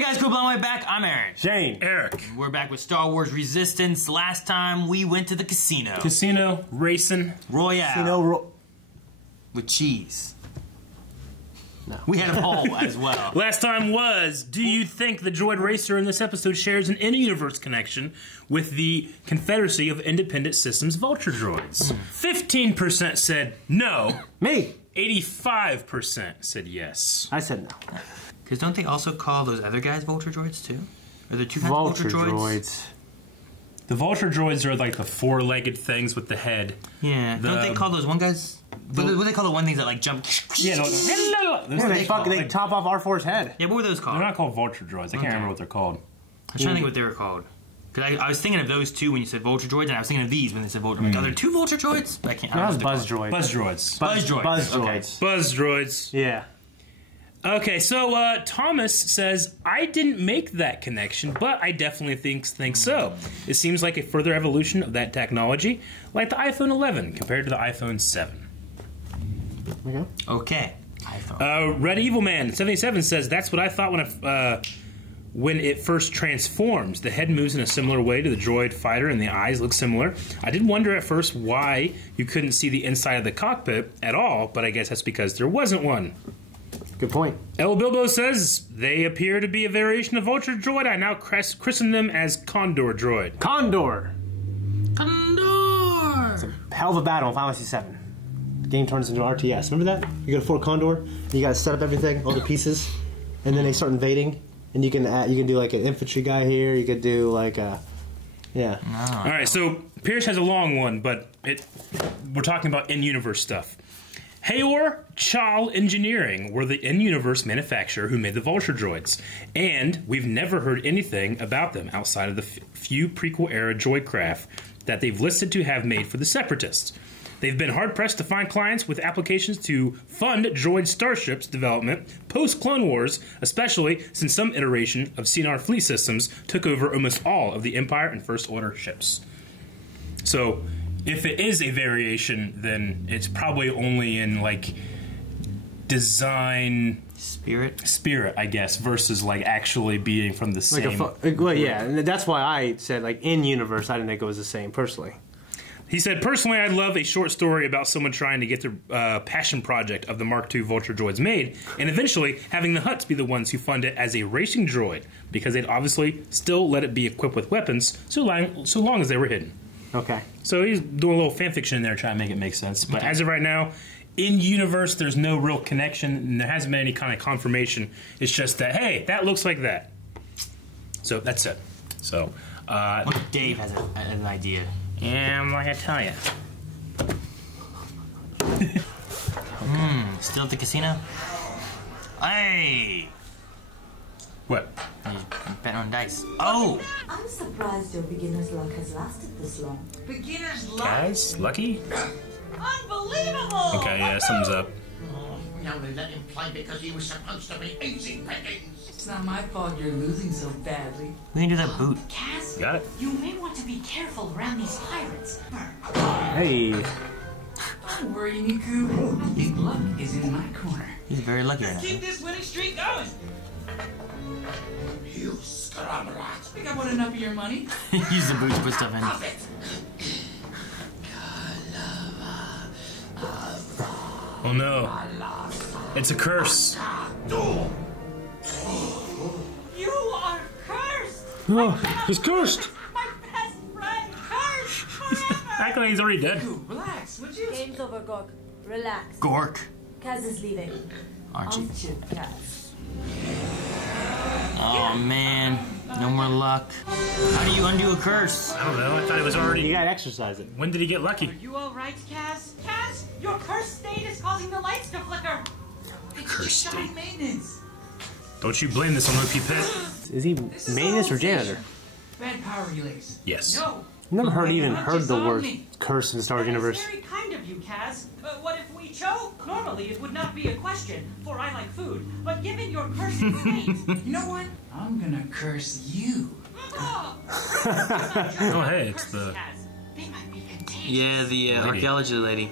Hey guys, cool, way back. I'm Aaron. Shane. Eric. We're back with Star Wars Resistance. Last time we went to the casino. Casino Racing Royale. With cheese. No. We had a poll as well. Last time was, do you think the droid racer in this episode shares an in-universe connection with the Confederacy of Independent Systems Vulture droids? 15% said no. Me. 85% said yes. I said no. Because don't they also call those other guys Vulture droids too? Are there two kinds Vulture of Vulture droids? The Vulture droids are like the four-legged things with the head. Yeah. Don't they call those one guys? What do they call the one things that like jump? Yeah, they top off R4's head. Yeah, what were those called? They're not called Vulture droids. I can't remember what they're called. I was trying to think what they were called. Because I was thinking of those two when you said Vulture droids, and I was thinking of these when they said Vulture. I'm like, are there two Vulture droids? But I can't. That was Buzz droids. Buzz droids. Buzz droids. Buzz Okay. droids. Buzz droids. Yeah. Okay, so Thomas says, I didn't make that connection, but I definitely think so. It seems like a further evolution of that technology, like the iPhone 11 compared to the iPhone 7. Okay. iPhone. Red Evil Man 77 says, that's what I thought when it first transforms. The head moves in a similar way to the droid fighter and the eyes look similar. I did wonder at first why you couldn't see the inside of the cockpit at all, but I guess that's because there wasn't one. Good point. El Bilbo says, they appear to be a variation of Vulture droid. I now christen them as Condor droid. Condor. Condor! It's a hell of a battle in Final Fantasy 7. The game turns into RTS. Remember that? You go to Fort Condor, and you gotta set up everything, all the pieces, and then they start invading, and you can do like an infantry guy here, you could do like a... Yeah. No. Alright, so Pierce has a long one, but we're talking about in-universe stuff. Hayor Chal Engineering were the in-universe manufacturer who made the Vulture droids, and we've never heard anything about them outside of the few prequel-era droid craft that they've listed to have made for the Separatists. They've been hard-pressed to find clients with applications to fund droid starships development post-Clone Wars, especially since some iteration of CNR fleet systems took over almost all of the Empire and First Order ships. So, if it is a variation, then it's probably only in, like, design... Spirit, I guess, versus, like, actually being from the same... well, yeah, and that's why I said, like, in-universe, I didn't think it was the same, personally. He said, personally, I'd love a short story about someone trying to get their passion project of the Mark II Vulture droids made, and eventually having the Hutts be the ones who fund it as a racing droid, because they'd obviously still let it be equipped with weapons so long as they were hidden. Okay. So he's doing a little fanfiction in there trying to make it make sense. But as of right now, in-universe, there's no real connection, and there hasn't been any kind of confirmation. It's just that, hey, that looks like that. So that's it. So, what if Dave has an idea? Yeah, I'm not gonna tell you. Still at the casino? Hey! What? He's betting on dice. Oh! I'm surprised your beginner's luck has lasted this long. Beginner's luck? Guys? Lucky? Unbelievable! Okay, yeah, something's up. Oh, we only let him play because he was supposed to be easy pickings. It's not my fault you're losing so badly. We can do that boot. Kaz, Got it. you may want to be careful around these pirates. Hey. Don't worry, Niku. Big luck is in my corner. He's very lucky right Let's now. keep this winning streak going. You scrub rat. I think I want enough of your money. Use the boot to put stuff in. Of it. Oh no. It's a curse. You are cursed! Oh, he's cursed! My best friend cursed forever! Acting like he's already dead. Ooh, relax, would you? Game's over, Gork. Relax. Gork. Kaz is leaving. Archie. Aren't you, Kaz? Oh man. No more luck. How do you undo a curse? I don't know. I thought it was already... You gotta exercise it. When did he get lucky? Are you alright, Kaz? Kaz, your cursed state is causing the lights to flicker! It's just high maintenance. Don't you blame this on Loki Pit? Is he maintenance or janitor? Bad power relays. Yes. No. I've never heard the word Omni. curse in the Star Wars That is universe. very kind of you, Kaz. What if we choke? Normally it would not be a question, for I like food. But given your cursed state... You know what? I'm gonna curse you. Oh, hey, it's the... Kaz. They might be contagious. Yeah, the archaeology lady.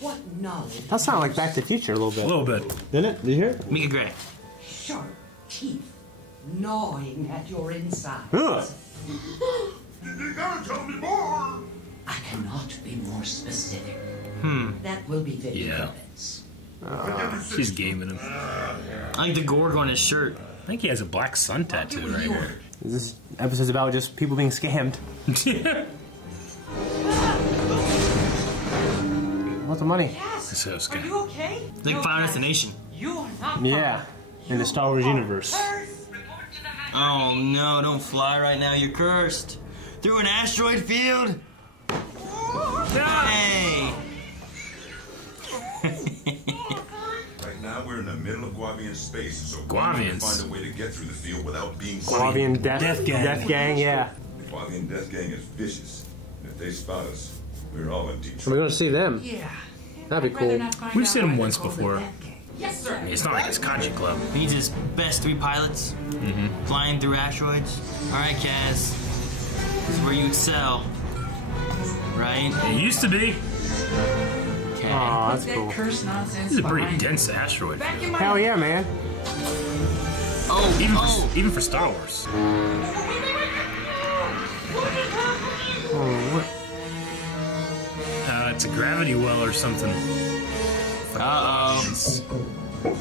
What knowledge? That sounded like Back to the Future a little bit. A little bit. Didn't it? Did you hear it? Mika Gray. sharp teeth gnawing at your insides. Ugh. You gotta tell me more. I cannot be more specific. That will be video Yeah. evidence. She's gaming him. I like the Gorg on his shirt. I think he has a black sun tattoo right here. This episode's about just people being scammed. Lots of money. Yes. So Are scary. you okay? It's like Final Destination. You are not. Yeah, in the Star Wars universe. Oh no, don't fly right now, you're cursed. Through an asteroid field? Hey! Right now we're in the middle of Guavian space, so we Guavians. need to find a way to get through the field without being seen. Guavian Death Gang. Death Gang, yeah. The Guavian Death Gang is vicious, and if they spot us, we're all in deep We're trouble. gonna see them. Yeah. That'd be I'd rather cool. not find We've out seen 'em why they're once called the before. Death Gang. Yes, sir. It's not like his kanji club. He needs his best 3 pilots. Flying through asteroids. Alright, Kaz. This is where you excel. Right? It used to be. Okay. Aw, that's That cool. curse nonsense This is a pretty behind you. dense asteroid. Back field. in my Hell yeah, man. Oh, Even for Star Wars. It's a gravity well or something. uh-oh.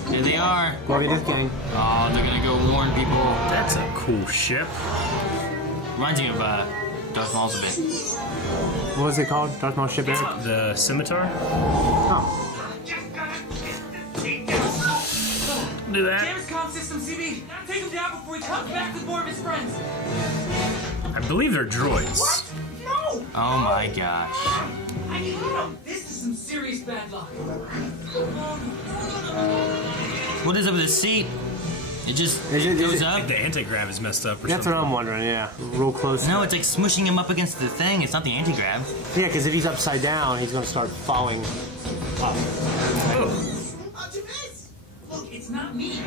There they are. Guavian Death Gang. Oh, they're gonna go warn people. That's a cool ship. Reminds me of Darth Maul's a bit. What was it called? Darth Maul ship, Eric? The scimitar. Oh. Do that. Damn his comm system, CB. Take him down before he comes back with more of his friends. I believe they're droids. No! Oh my gosh. I hate him. This is some serious bad luck. What is up with his seat? It just Is it- goes is it- up? The anti-grav is messed up or That's something. what I'm wondering, yeah. Real close. No, it's like smushing him up against the thing. It's not the anti-grav. Yeah, because if he's upside down, he's gonna start falling up. Look, it's not me.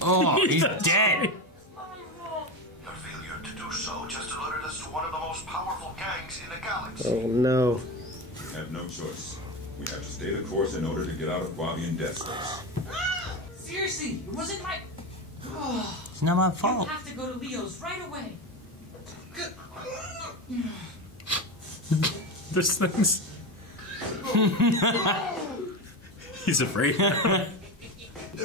Oh, he's That's dead. right. Your failure to do so just alerted us to one of the most powerful gangs in the galaxy. Oh no. We have no choice. We have to stay the course in order to get out of Guavian Death Space. Seriously, it wasn't my. Oh, It's not my you fault. have to go to Leo's right away. There's things. He's afraid now.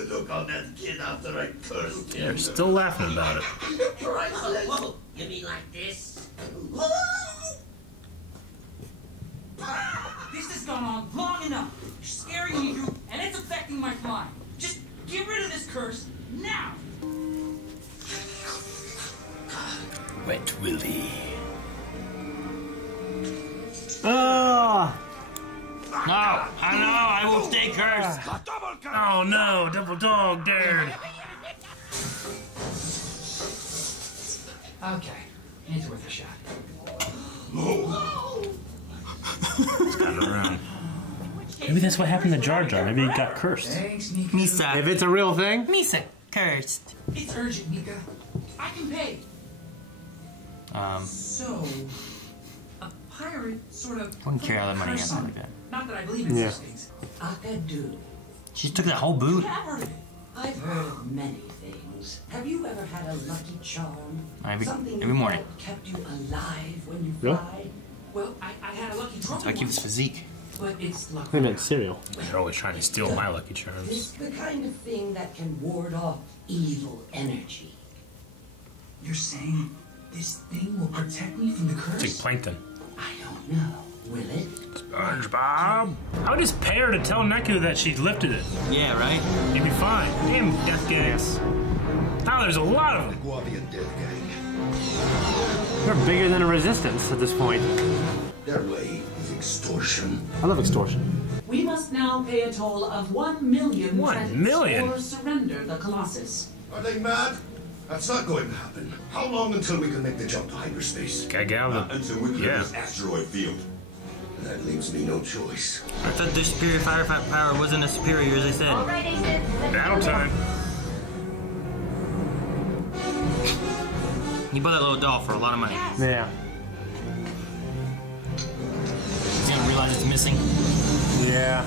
Look on that kid after I cursed They're still laughing about it. Whoa, you mean like this? This has gone on long enough. You're scaring me, you, and it's affecting my flying. Just get rid of this curse now. Wet Willy. Ah! No, I know, I will stay cursed. Oh no, double dog dared. Okay, it's worth a shot. It's gotten around. Maybe that's what happened to Jar Jar. Maybe he got cursed. Thanks, Nika. Misa. If it's a real thing, Misa. Cursed. It's urgent, Nika. I can pay. So, a pirate sort of. Wouldn't carry all that money curse in on like it. that. Not that I believe in Yeah. such things. Akadu. She just took that whole boot. You have heard of it. I've heard of many things. Have you ever had a lucky charm? Every Something every you morning. felt kept you alive when you Yeah. fly? Well, I had a lucky That's trophy why I keep this once, physique. But it's luck. they meant cereal. They're always trying to steal my Lucky Charms. It's the kind of thing that can ward off evil energy. You're saying this thing will protect me from the curse? It's like plankton. I don't know. Will it? SpongeBob. I would just pay her to tell Neku that she lifted it. Yeah, right? You'd be fine. Damn death gangs. Oh, there's a lot of them. Guavian Death Gang. They're bigger than a resistance at this point. Their way is extortion. I love extortion. We must now pay a toll of 1 million 1 credits million? or surrender the Colossus. Are they mad? That's not going to happen. How long until we can make the jump to hyperspace? Gotta get out of the... Until we clear Yeah. this asteroid field. That leaves me no choice. I thought their superior firefight power wasn't as superior as they said. Battle time. You bought that little doll for a lot of money. Yeah. He's gonna realize it's missing. Yeah.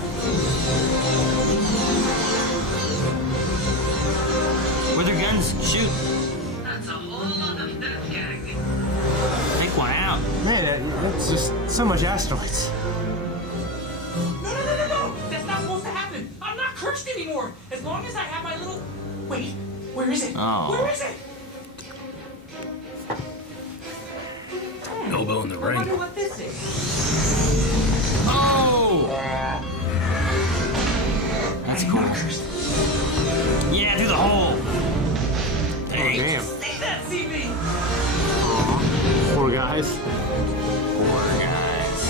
guns. Shoot. That's a whole lot of death gang. Take one out. Man, that's just so much asteroids. No! That's not supposed to happen. I'm not cursed anymore. As long as I have my little... Wait, where is it? Oh. Where is it? Elbow in the I ring. wonder what this is. Oh! That's cool. Yeah, through the hole. Hey. Damn. See that, CB? Poor guys. Poor guys.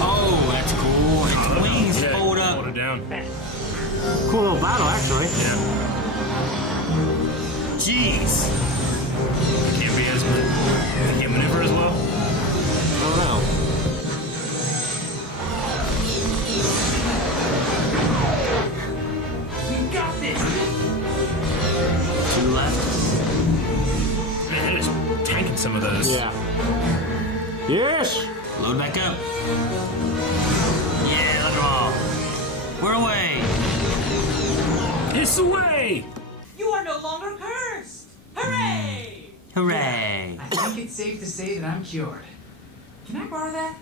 Oh, that's cool. Its wings Yeah, fold up. Hold it down. Cool little battle, actually. Yeah. Jeez. Can't be as good. Can't maneuver as well. I don't know. We got this. Two left. Man, they're just tanking some of those. Yeah. Yes! Load back up. Yeah, look at them all. We're away. It's away! You are no longer cursed. Hooray! Hooray. I think it's safe to say that I'm cured. Can I borrow that?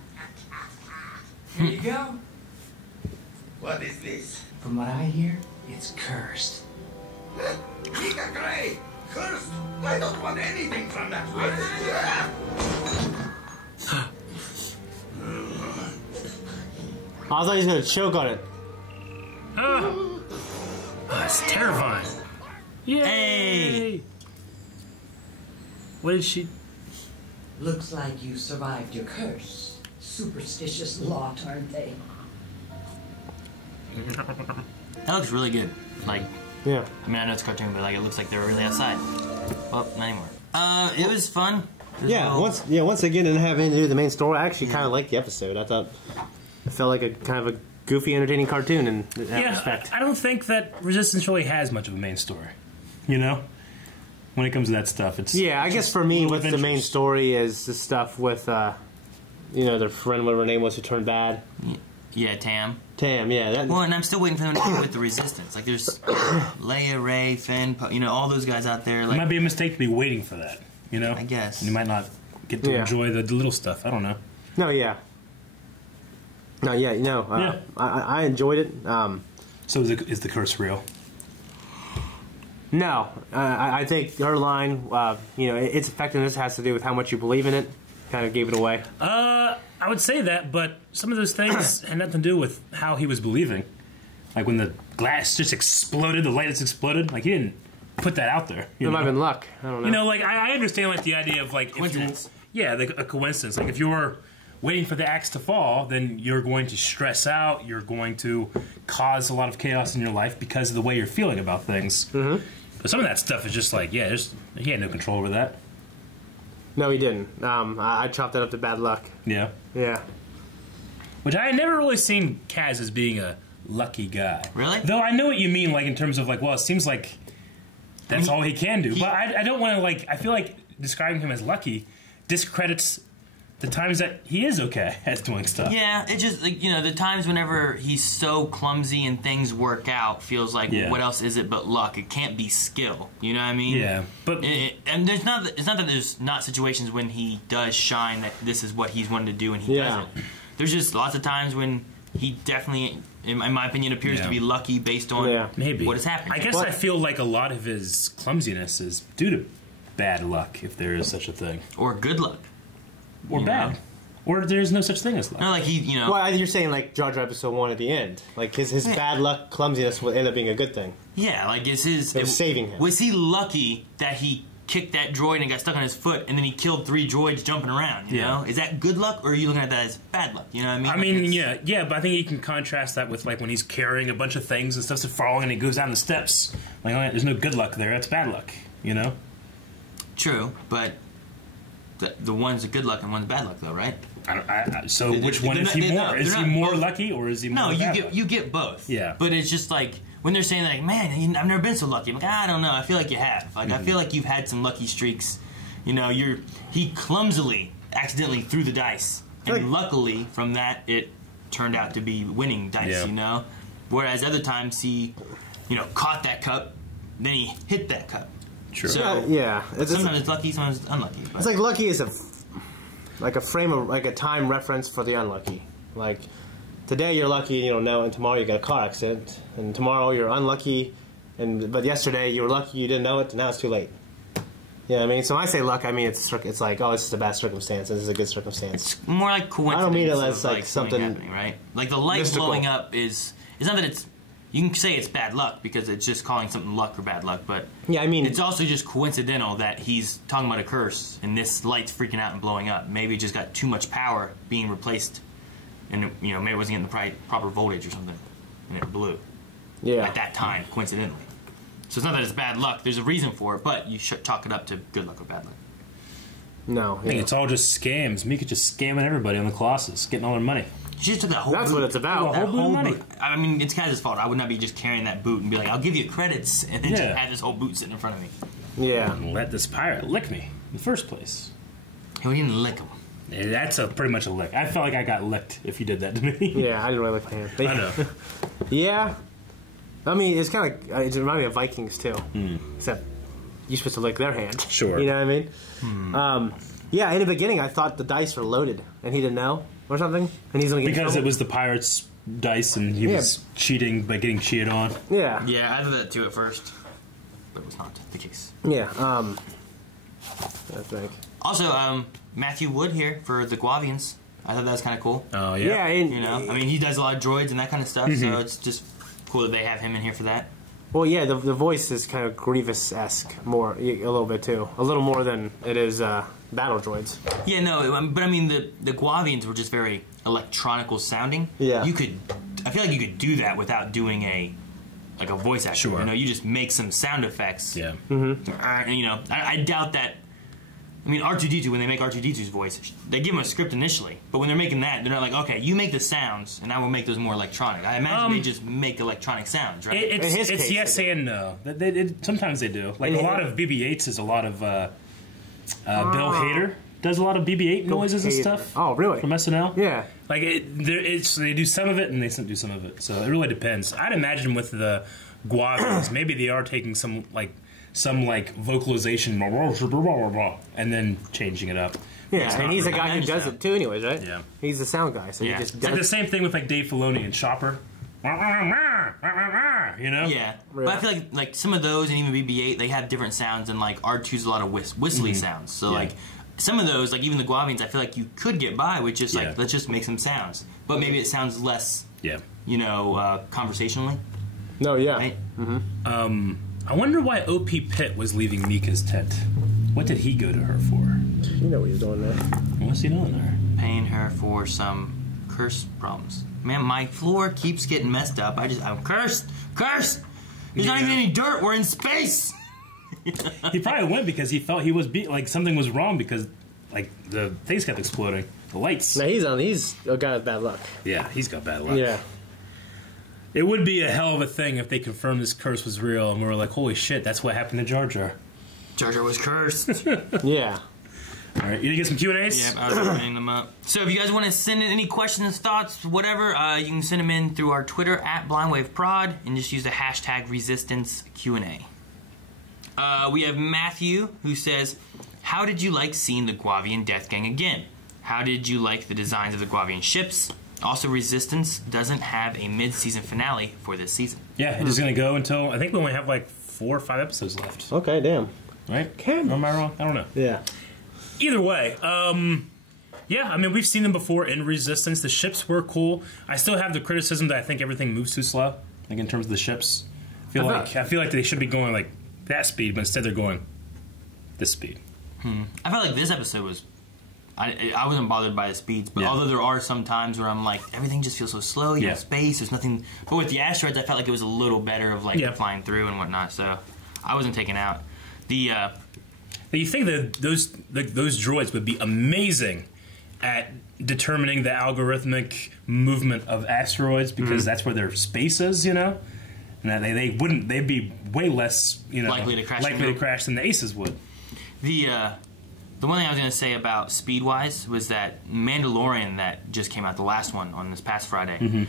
Here you go. What is this? From what I hear, it's cursed. Giga Gray! Cursed! I don't want anything from that word. I thought he was gonna choke on it. Oh, it's terrifying. Yay! Hey. What did she... Looks like you survived your curse. Superstitious lot, aren't they? That looks really good. Like, Yeah. I mean, I know it's a cartoon, but like, it looks like they were really outside. Well, not anymore. It was fun. It was Yeah, well- once again, didn't have anything to do with the main story. I actually kind of liked the episode. I thought it felt like a kind of a goofy, entertaining cartoon in that respect. I don't think that Resistance really has much of a main story. You know? When it comes to that stuff, it's... Yeah, I guess for me, little what's the main adventures. story is the stuff with, their friend, whatever her name was, who turned bad. Yeah, Tam. Tam, yeah. That, Well, and I'm still waiting for them to get with the Resistance. Like, there's Leia, Rey, Finn, all those guys out there. It Like, might be a mistake to be waiting for that, you know? I guess. And you might not get to Yeah. enjoy the little stuff. I don't know. No, yeah. No, yeah, Yeah. I enjoyed it. So is the curse real? No, I think her line, its effectiveness has to do with how much you believe in it. Kind of gave it away. I would say that, but some of those things had nothing to do with how he was believing. Like when the glass just exploded, the light just exploded. Like he didn't put that out there. It might have been luck. I don't know. You know, like I understand like the idea of like Coincidence. a coincidence. Like if you're waiting for the axe to fall, then you're going to stress out. You're going to cause a lot of chaos in your life because of the way you're feeling about things. Mm-hmm. But some of that stuff is just like, he had no control over that. No, he didn't. I chopped that up to bad luck. Yeah. Yeah. Which I had never really seen Kaz as being a lucky guy. Really? Though I know what you mean, like in terms of like, well, it seems like that's all he can do. But I don't want to like. I feel like describing him as lucky discredits the times that he is okay at doing stuff. Yeah, it just, like, the times whenever he's so clumsy and things work out feels like, Yeah. what else is it but luck? It can't be skill. You know what I mean? Yeah, but and it's not that there's not situations when he does shine that this is what he's wanted to do and he doesn't. There's just lots of times when he definitely, in my opinion, appears to be lucky based on maybe what has happened. I guess I feel like a lot of his clumsiness is due to bad luck, if there is such a thing, or good luck, or bad. Or there's no such thing as luck. No, like Well, you're saying like Jar Jar Episode 1 at the end. Like his bad luck, clumsiness will end up being a good thing. Yeah, like It was saving him. Was he lucky that he kicked that droid and got stuck on his foot, and then he killed 3 droids jumping around? You know, is that good luck, or are you looking at that as bad luck? You know what I mean? I mean, yeah, but I think you can contrast that with like when he's carrying a bunch of things and stuff's falling and he goes down the steps. Like, oh, there's no good luck there. That's bad luck. You know? True, but the one's a good luck and one's bad luck, though, right? So which one is he more? Is he more lucky or is he more? No, bad luck? you get both. Yeah, but it's just like when they're saying like, man, I've never been so lucky. I'm like, I don't know. I feel like you have. Like I feel like you've had some lucky streaks. You know, he clumsily, accidentally threw the dice, and luckily from that it turned out to be winning dice. Yeah. You know, whereas other times he, caught that cup, then he hit that cup. Sure. So yeah. sometimes it's lucky, sometimes it's unlucky. But. It's like lucky is like a frame of like a time reference for the unlucky. Like today you're lucky and you don't know, and tomorrow you got a car accident, and tomorrow you're unlucky, but yesterday you were lucky you didn't know it, and now it's too late. Yeah, I mean, so when I say luck, I mean it's like, oh, it's just a bad circumstance. This is a good circumstance. It's more like coincidence. I don't mean it as like something happening, right? Like the light mystical. blowing up is. It's not that it's. You can say it's bad luck because it's just calling something luck or bad luck, but yeah, I mean, it's also just coincidental that he's talking about a curse and this light's freaking out and blowing up. Maybe it just got too much power being replaced, and maybe it wasn't getting the proper voltage or something, and it blew. Yeah. At that time, coincidentally. So it's not that it's bad luck. There's a reason for it, but you should chalk it up to good luck or bad luck. No, I think it's all just scams. Mika just scamming everybody on the Colossus, getting all their money. She just took that whole That's boot. what it's about. That whole boot of money. boot. I mean, it's Kaz's fault. I would not be just carrying that boot and be like, I'll give you credits, and then Yeah. just have this whole boot sitting in front of me. Yeah. Let this pirate lick me in the first place. He didn't lick him. Yeah, that's pretty much a lick. I felt like I got licked if you did that to me. Yeah, I didn't really like my hand. I know. Yeah. I mean, it's kind of like, it reminded me of Vikings, too. Except you're supposed to lick their hand. Sure. You know what I mean? Yeah, in the beginning, I thought the dice were loaded, and he didn't know, or something, and he's going to get in Because trouble. it was the pirate's dice, and he was cheating by getting cheated on. Yeah. Yeah, I did that too at first, but it was not the case. Yeah, I think. Also, Matthew Wood here for the Guavians. I thought that was kind of cool. Oh, Yeah, and, I mean, he does a lot of droids and that kind of stuff, so it's just cool that they have him in here for that. well, yeah, the voice is kind of Grievous-esque, more, a little bit, too. A little more than it is battle droids. Yeah, no, but I mean, the Guavians were just very electronical sounding. Yeah. I feel like you could do that without doing a voice actor. Sure. You just make some sound effects. Yeah. And, I doubt that. I mean, R2-D2, when they make R2-D2's voice, they give him a script initially. But when they're making that, they're not like, okay, you make the sounds, and I will make those more electronic. I imagine they just make electronic sounds, right? In his It's case, yes they do. and no. Sometimes they do. Like, a lot of BB-8s is a lot of... Bill Hader does a lot of BB-8 noises and Hader. stuff. Oh, really? From SNL. Yeah. Like, they do some of it, and they do some of it. So it really depends. I'd imagine with the Guavians, maybe they are taking some vocalization, and then changing it up. Yeah, It's and not he's the really- guy who does it, too, anyways, right? Yeah. He's the sound guy, so Yeah. he just It's like the does... same thing with like Dave Filoni and Chopper. You know? Yeah. But I feel like some of those, and even BB-8, they have different sounds, and like R2's a lot of whistly sounds. So Yeah. like some of those, like even the Guavians, I feel like you could get by with just like, Yeah. let's just make some sounds. But maybe it sounds less, Yeah. conversationally, No, yeah. right? I wonder why OP Pitt was leaving Mika's tent. What did he go to her for? You know what he's doing there. What's he doing there? Paying her for some curse problems. Man, my floor keeps getting messed up. I'm cursed! Cursed! There's not Yeah. even any dirt. We're in space! He probably went because he felt he was like something was wrong because like the things kept exploding. The lights. No, he's a guy with bad luck. Yeah, he's got bad luck. Yeah. It would be a hell of a thing if they confirmed this curse was real and we were like, holy shit, that's what happened to Jar Jar. Jar Jar was cursed. Yeah. All right, you gonna get some Q&As? Yep, I was opening them up. So if you guys want to send in any questions, thoughts, whatever, you can send them in through our Twitter at BlindWaveProd and just use the hashtag ResistanceQ&A. We have Matthew who says, how did you like seeing the Guavian Death Gang again? How did you like the designs of the Guavian ships? Also, Resistance doesn't have a mid-season finale for this season. Yeah, it is gonna go until I think we only have like 4 or 5 episodes left. Okay, damn. Right? Am I wrong? I don't know. Yeah. Either way, yeah, I mean, we've seen them before in Resistance. The ships were cool. I still have the criticism that I think everything moves too slow, like in terms of the ships. I feel like they should be going like that speed, but instead they're going this speed. I felt like this episode was... I wasn't bothered by the speeds, but although there are some times where I'm like, everything just feels so slow, you know, space, there's nothing... But with the asteroids, I felt like it was a little better of like flying through and whatnot, so I wasn't taken out. You think that those droids would be amazing at determining the algorithmic movement of asteroids because that's where their space is, you know? And that they'd be way less, you know, likely to crash than the Aces would. The one thing I was going to say about speed-wise was that Mandalorian that just came out, the last one on this past Friday,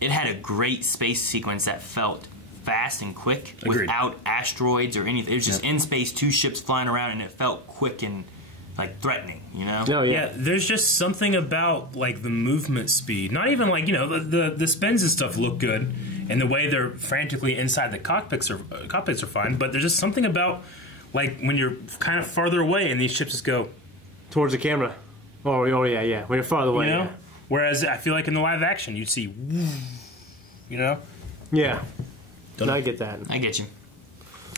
it had a great space sequence that felt fast and quick Agreed. without asteroids or anything. It was just in space, 2 ships flying around, and it felt quick and like threatening. You know? No, Yeah, there's just something about like the movement speed. Not even like the spins and stuff look good, and the way they're frantically inside the cockpits are fine. But there's just something about like when you're kind of farther away and these ships just go towards the camera. Oh yeah. When you're farther away. You know? Yeah. Whereas I feel like in the live action you'd see, you know. Yeah. Don't I get that. I get you.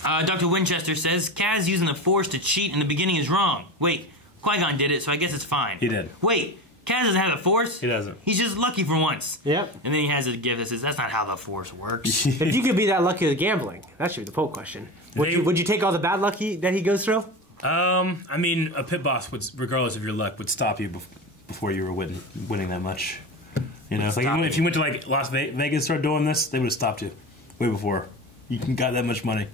Dr. Winchester says, Kaz using the Force to cheat in the beginning is wrong. Wait, Qui-Gon did it, so I guess it's fine. He did. Wait, Kaz doesn't have the Force? He doesn't. He's just lucky for once. Yep. And then he has a gift that says, that's not how the Force works. If you could be that lucky with gambling, that should be the poll question. Would you take all the bad luck that he goes through? I mean, a pit boss would, regardless of your luck, would stop you before you were winning that much. You know, like if you went to like Las Vegas and started doing this, they would have stopped you way before you got that much money.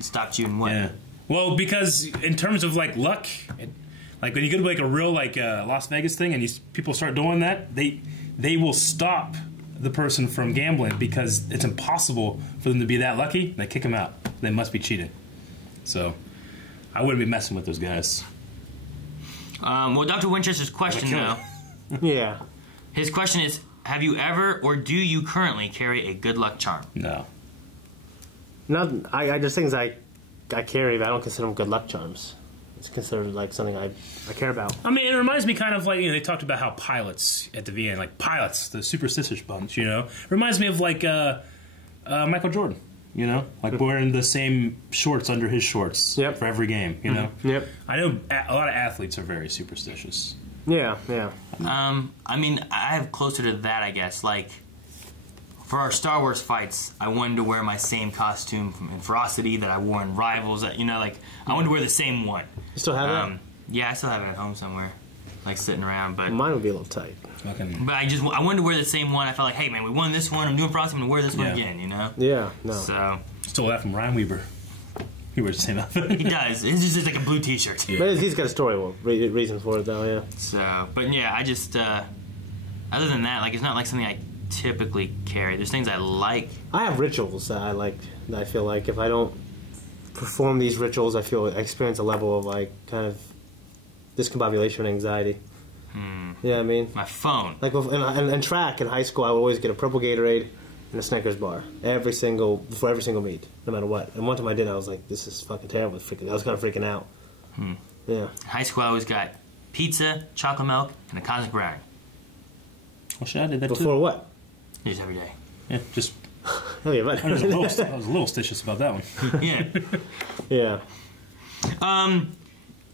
Stopped you in what? Yeah. Well, because in terms of like luck, like when you go to like a real like Las Vegas thing and people start doing that, they will stop the person from gambling because it's impossible for them to be that lucky. They kick them out. They must be cheating. So I wouldn't be messing with those guys. Well, Dr. Winchester's question, though. Yeah. His question is, have you ever or do you currently carry a good luck charm? No. No, there's things I carry, but I don't consider them good luck charms. It's considered like something I care about. I mean, it reminds me kind of like, they talked about how pilots at the VN, like pilots, the superstitious bunch, It reminds me of like Michael Jordan, like wearing the same shorts under his shorts for every game, Yep. I know a lot of athletes are very superstitious. Yeah. I mean, I have closer to that, I guess. Like, for our Star Wars fights, I wanted to wear my same costume from Ferocity that I wore in Rivals. I wanted to wear the same one. You still have that? Yeah, I still have it at home somewhere, like sitting around. But mine would be a little tight. Okay. But I wanted to wear the same one. I felt like, hey man, we won this one. I'm doing Ferocity. I'm gonna wear this one again. Yeah. No. So stole that from Ryan Weaver. He wears the same outfit. He does. It's just like a blue T-shirt. Yeah. But he's got a story reason for it though. Yeah. So, but yeah, I just other than that, like it's not like something I typically carry. There's things I like. I have rituals that I like. That I feel like if I don't perform these rituals, I experience a level of like kind of discombobulation and anxiety. Yeah, I mean, my phone. Like in track in high school, I would always get a purple Gatorade and a Snickers bar before every single meet, no matter what. And one time I did, I was like, "This is fucking terrible." I was kind of freaking out. Yeah. In high school, I always got pizza, chocolate milk, and a cosmic brownie. Well, shit, I did that too. Before what? Just every day. Yeah, just. Hell yeah, I was a little stitious about that one. Yeah. Yeah.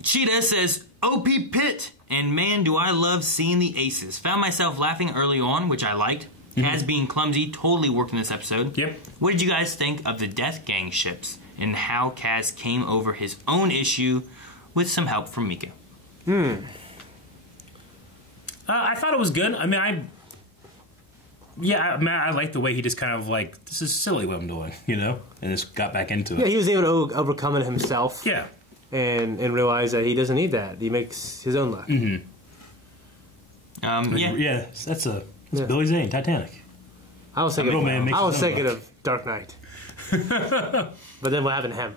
Cheetah says, OP Pit, and man, do I love seeing the aces. Found myself laughing early on, which I liked. Kaz being clumsy totally worked in this episode. Yep. What did you guys think of the Death Gang ships and how Kaz came over his own issue with some help from Mika? I thought it was good. I mean, I like the way he just kind of like, this is silly what I'm doing, and just got back into it. Yeah, he was able to overcome it himself. Yeah. And realize that he doesn't need that. He makes his own luck. Yeah, that's Billy Zane, Titanic. I was thinking of Dark Knight. But then what happened to him?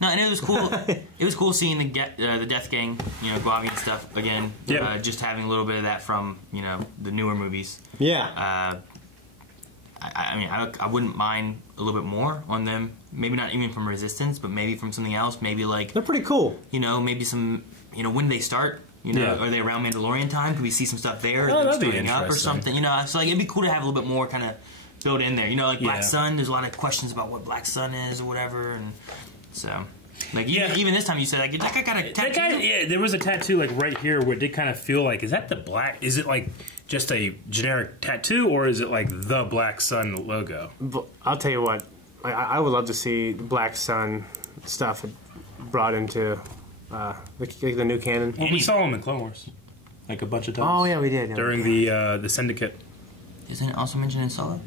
No, and it was cool. It was cool seeing the Death Gang, Guavi and stuff again. Yep. Just having a little bit of that from the newer movies. Yeah. I mean, I wouldn't mind a little bit more on them. Maybe not even from Resistance, but maybe from something else. Maybe like they're pretty cool. Maybe some. When do they start? Are they around Mandalorian time? Could we see some stuff there? Oh, that'd be starting up or something. So like it'd be cool to have a little bit more kind of built in there. Like Black Sun. There's a lot of questions about what Black Sun is or whatever, and so. Like even this time you said like that guy got a tattoo. That guy, there was a tattoo like right here where it did kind of feel like, is that the black? Is it like just a generic tattoo or is it like the Black Sun logo? I'll tell you what, I would love to see Black Sun stuff brought into like the new canon. Well, we saw him in Clone Wars, like a bunch of times. Oh yeah, we did during the Syndicate. Isn't it also mentioned in Solo?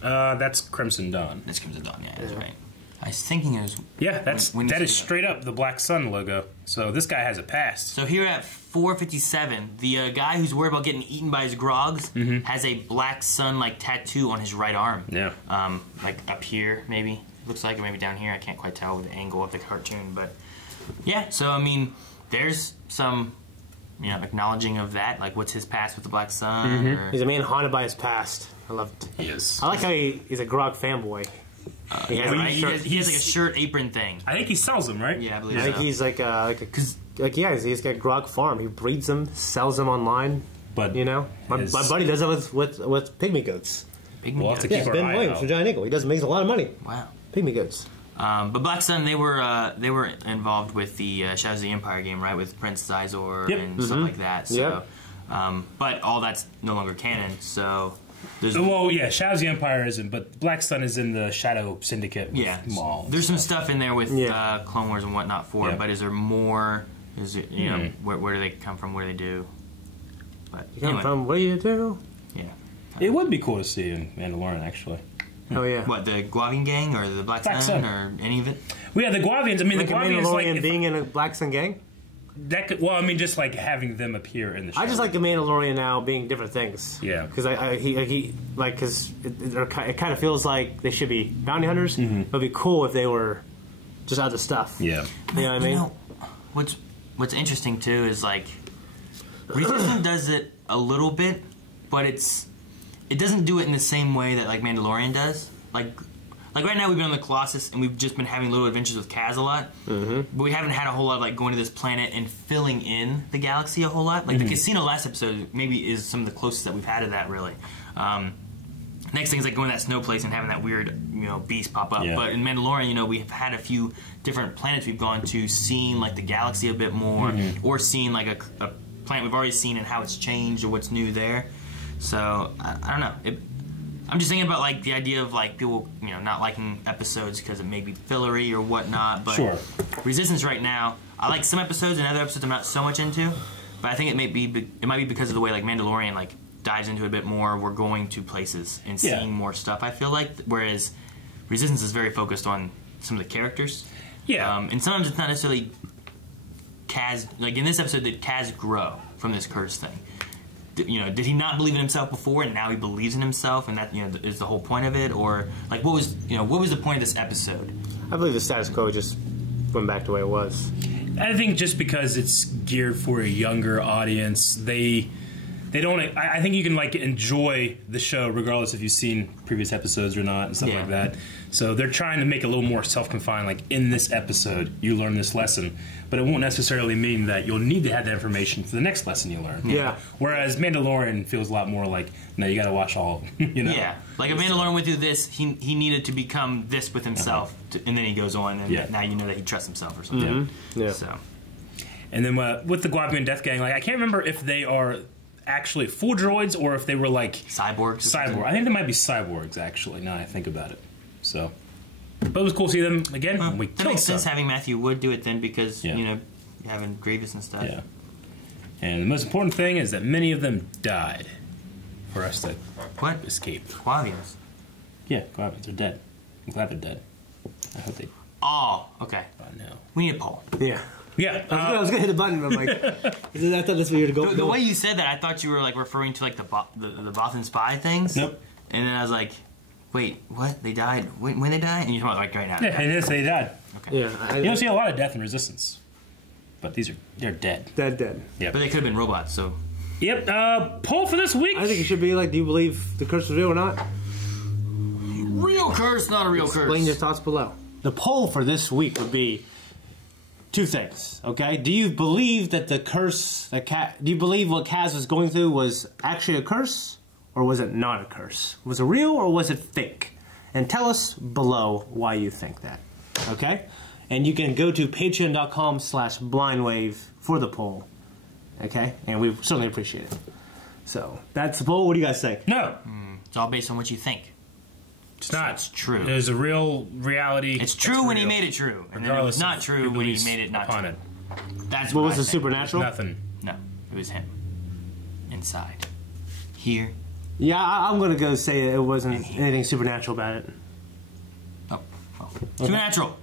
That's Crimson Dawn. That's Crimson Dawn. Yeah, that's right. I was thinking it was... Yeah, that is straight up the Black Sun logo. So this guy has a past. So here at 457, the guy who's worried about getting eaten by his grogs has a Black Sun like tattoo on his right arm. Yeah. Like up here, maybe. Looks like, or maybe down here. I can't quite tell with the angle of the cartoon, but yeah. So I mean, there's some, you know, acknowledging of that. Like, what's his past with the Black Sun? Or... He's a man haunted by his past. I love it. He is. I like how he's a grog fanboy. He has like a shirt apron thing. I think he sells them, right? Yeah, I believe I think he's he's got a grog farm. He breeds them, sells them online. But you know, my buddy does it with pygmy goats. We'll have to keep our Ben eye Williams out. from Giant Eagle. He makes a lot of money. Wow. Pygmy goats. But Black Sun, they were involved with the Shadows of the Empire game, right? With Prince Sizor and stuff like that. So, but all that's no longer canon. So, well, yeah, Shadows of the Empire isn't, but Black Sun is in the Shadow Syndicate. Maul. There's some stuff in there with Clone Wars and whatnot for it. But is there more? Is it where do they come from? What do they do? But come from? What do you do? Yeah. It would be cool to see in Mandalorian, actually. Oh yeah. What, the Guavian gang or the Black Sun or any of it? Well, yeah, the Guavians. I mean, like the Guavians Mandalorian being in a Black Sun gang. That could, well, I mean, just like having them appear in the show. I just like the Mandalorian now being different things. Yeah. Because because it kind of feels like they should be bounty hunters. It would be cool if they were just other stuff. Yeah. You know what I mean? You know, what's interesting too is like Resistance does it a little bit, but it doesn't do it in the same way that like Mandalorian does. Like right now we've been on the Colossus and we've just been having little adventures with Kaz a lot, but we haven't had a whole lot of like going to this planet and filling in the galaxy a whole lot. Like the casino last episode maybe is some of the closest that we've had to that really. Next thing is like going to that snow place and having that weird beast pop up. But in Mandalorian, we've had a few different planets we've gone to, seeing like the galaxy a bit more, or seeing like a planet we've already seen and how it's changed or what's new there. So I don't know. I'm just thinking about like the idea of like people not liking episodes because it may be fillery or whatnot. But Resistance right now, I like some episodes and other episodes I'm not so much into. But I think it might be because of the way like Mandalorian like dives into it a bit more. We're going to places and seeing more stuff. I feel like, whereas Resistance is very focused on some of the characters. Yeah, and sometimes it's not necessarily Kaz. Like in this episode, did Kaz grow from this curse thing? Did he not believe in himself before, and now he believes in himself, and that is the whole point of it? Or like, what was the point of this episode? I believe the status quo just went back to the way it was. I think just because it's geared for a younger audience, they don't. I think you can like enjoy the show regardless if you've seen previous episodes or not and stuff like that. So they're trying to make it a little more self-confined. Like in this episode, you learn this lesson, but it won't necessarily mean that you'll need to have that information for the next lesson you learn. Yeah. Whereas Mandalorian feels a lot more like, no, you got to watch all. Yeah. Like if Mandalorian went through this, he needed to become this with himself, and then he goes on, and now you know that he trusts himself or something. Yeah. So. And then with the Guavian Death Gang, like I can't remember if they are actually full droids or if they were like cyborgs. I think they might be cyborgs actually. Now I think about it. So, but it was cool to see them again. Well, we that makes sense having Matthew Wood do it then because having Grievous and stuff. Yeah. And the most important thing is that many of them died for us to escape. Guavians. Yeah, Guavians are dead. I'm glad they're dead. I hope they. Oh, okay. No. We need a poll. Yeah. Yeah, I was gonna hit a button. But I'm like, I thought this was where you go. The way you said that, I thought you were like referring to like the Bothan spy things. Nope. And then I was like, wait, what? They died? When they died? And you're talking about like right now. Yeah, it is. They died. Okay. Yeah. You don't see a lot of death and resistance, but they're dead. Dead. Yeah. But they could have been robots. So. Yep. Poll for this week. I think it should be like, do you believe the curse is real or not? Real curse, not a real curse. Explain your thoughts below. The poll for this week would be two things, okay? Do you believe that the curse, do you believe what Kaz was going through was actually a curse, or was it not a curse? Was it real, or was it fake? And tell us below why you think that, okay? And you can go to patreon.com/blindwave for the poll, okay? And we certainly appreciate it. So, that's the poll. What do you guys think? No. It's all based on what you think. It's not. It's true. There's a real reality. It's true when he made it true, and then it was not true when he made it not true. That's what was I the think. supernatural? Nothing. No, it was him. Inside. Here. Yeah, I'm gonna go say it wasn't anything supernatural about it. Oh. Supernatural.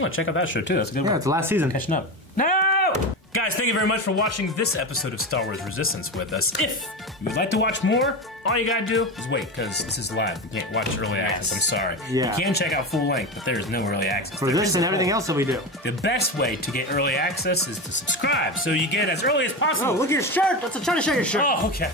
Oh, check out that show too. That's a good one. Yeah, it's the last season. Catching up. No! Guys, thank you very much for watching this episode of Star Wars Resistance with us. If you would like to watch more, all you gotta do is wait, because this is live. You can't watch early access. I'm sorry. Yeah. You can check out full length, but there is no early access. For this and everything else that we do. The best way to get early access is to subscribe, so you get it as early as possible. Oh, look at your shirt. Let's try to show your shirt. Oh, okay.